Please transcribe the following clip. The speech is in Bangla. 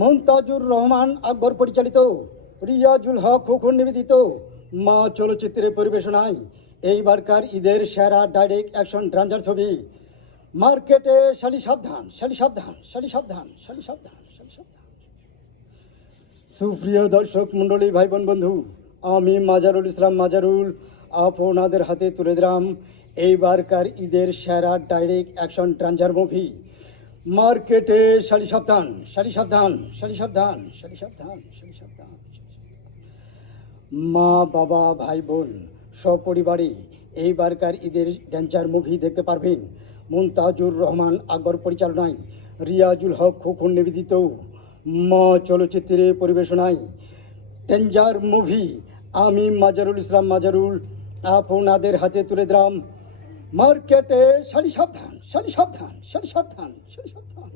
মমতাজুর রহমান আকবর পরিচালিত, রিয়াজুল হক খোকন নিবেদিত, মা চলচ্চিত্রে পরিবেশনায় এইবারকার ঈদের সেরা ডাইরেক্ট অ্যাকশন ড্রাঞ্জার ছবি। মার্কেটে শালি সাবধান শালি সাবধান শালি সাবধান শালি সাবধান শালি সাবধান। সুপ্রিয় দর্শক মণ্ডলী ভাই বোন বন্ধু, আমি মাজারুল ইসলাম মাজারুল আপনাদের হাতে তুলে দিলাম এইবারকার ঈদের সেরা ডাইরেক্ট অ্যাকশন ট্রানজার মুভি। মার্কেটে শালি সাবধান শালি সাবধান শালি সাবধান শালি সাবধান শালি সাবধান মা, বাবা, ভাই, বোন, সপরিবারে এইবারকার ঈদের ড্যান্সার মুভি দেখতে পারবেন। মুমতাজুর রহমান আকবর পরিচালনায় রিয়াজুল হক খোকন নিবেদিত। মা, চলচ্চিত্রে পরিবেশনায় ডেঞ্জার মুভি আমি মাজারুল ইসলাম মাজারুল। আপনাদের হাতে তুলে দিলাম মার্কেটে শালি সাবধান শালি সাবধান শালি সাবধান শালি সাবধান।